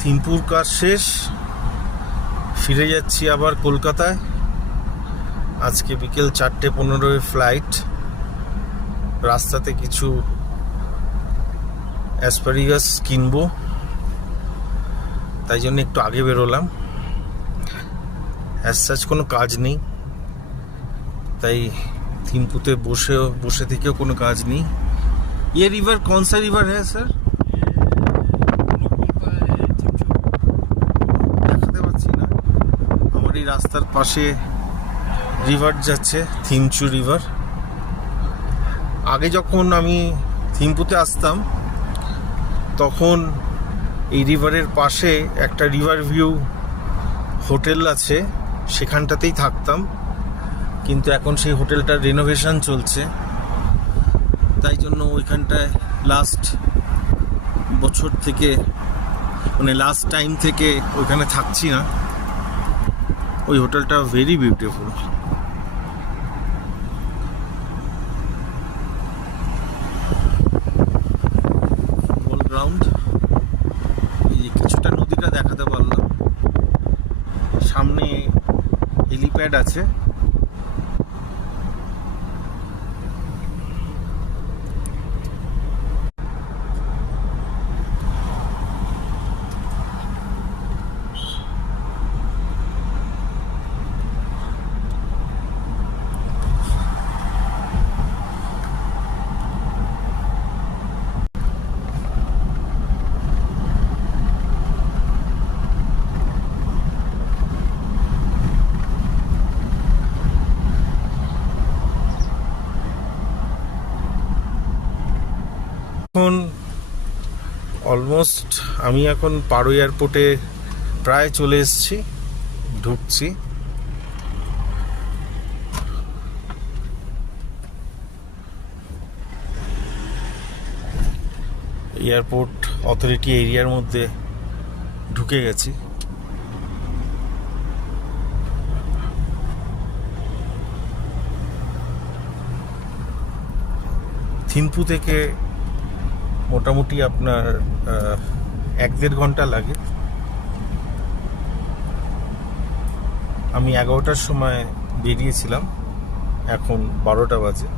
থিম্পুর কাজ শেষ, ফিরে যাচ্ছি আবার কলকাতায়। আজকে বিকেল 4:15 ফ্লাইট। রাস্তাতে কিছু অ্যাসপারিগাস কিনবো, তাই জন্য একটু আগে বেরোলাম। অ্যাজ সাচ কোনো কাজ নেই, তাই থিম্পুতে বসে থেকেও কোনো কাজ নেই। ये रिवर कौन सा रिवर है सर? দেখাতে পাচ্ছি না। আমার এই রাস্তার পাশে রিভার যাচ্ছে, থিমচু রিভার। আগে যখন আমি থিম্পুতে আসতাম তখন এই রিভারের পাশে একটা রিভার ভিউ হোটেল আছে, সেখানটাতেই থাকতাম। কিন্তু এখন সেই হোটেলটার রিনোভেশন চলছে, তাই জন্য ওইখানটায় লাস্ট বছর থেকে মানে লাস্ট টাইম থেকে ওইখানে থাকছি না। ওই হোটেলটা ভেরি বিউটিফুল। ফুটবল গ্রাউন্ড, এই কিছুটা নদীটা দেখাতে পারলাম। সামনে হেলিপ্যাড আছে। এখন অলমোস্ট আমি এখন পারো এয়ারপোর্টে প্রায় চলে এসেছি, ঢুকছি। এয়ারপোর্ট অথরিটি এরিয়ার মধ্যে ঢুকে গেছি। থিম্পু থেকে মোটামুটি আপনার 1-1.5 ঘন্টা লাগে। আমি 11টার সময় বেরিয়েছিলাম, এখন 12টা বাজে।